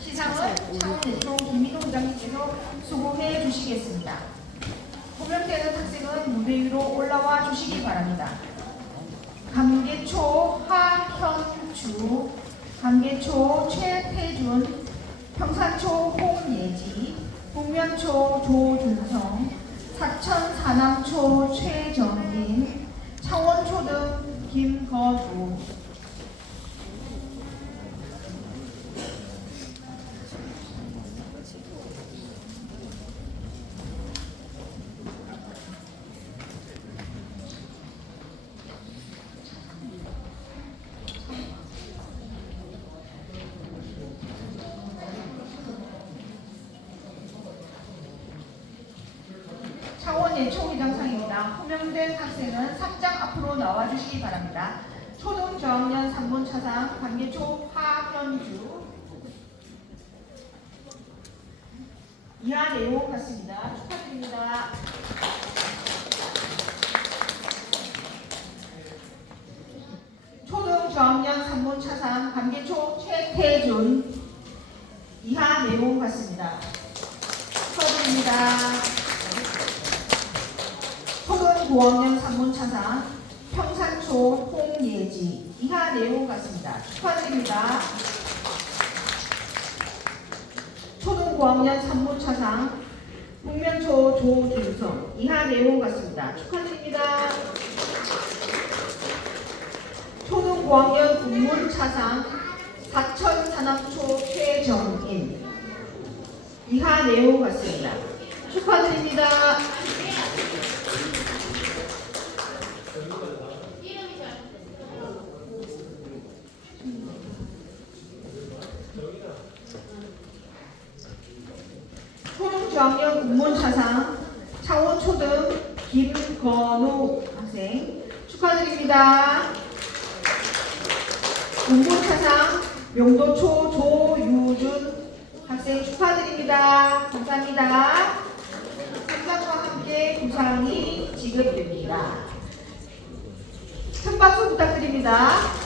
시상은 차원내총 김민호 부장님께서 수고해 주시겠습니다. 호명되는 학생은 무대 위로 올라와 주시기 바랍니다. 감계초 하현주, 감계초 최태준, 평산초 홍예지, 북면초 조준성, 사천 사남초 최정인, 창원초 등 김거주, 창원 예 총회장상입니다. 호명된 학생은 상장 앞으로 나와주시기 바랍니다. 초등 저학년 3분 차상 관계초 하현주 이하 내용 같습니다. 축하드립니다. 초등 저학년 3분 차상 관계초 최태준 이하 내용 같습니다. 축하드립니다. 고학년 3문 차상 평산초 홍예지 이하 내용 같습니다. 축하드립니다. 초등 고학년 3문 차상 북면초 조준성 이하 내용 같습니다. 축하드립니다. 초등 고학년 국문 차상 사천 산업초 최정인 이하 내용 같습니다. 축하드립니다. 저학년 국문차상 창원초등 김건우 학생 축하드립니다. 국문차상 용도초 조유준 학생 축하드립니다. 감사합니다. 상장과 함께 구상이 지급됩니다. 큰 박수 부탁드립니다.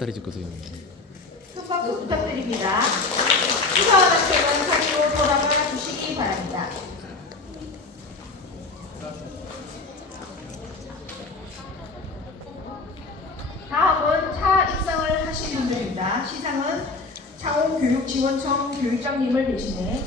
짝다리 짚고서요. 큰 박수 부탁드립니다. 수사원 학생은 자리로 돌아가 주시기 바랍니다. 다음은 차 입상을 하신 분들입니다. 시상은 창원교육지원청 교육장님을 대신해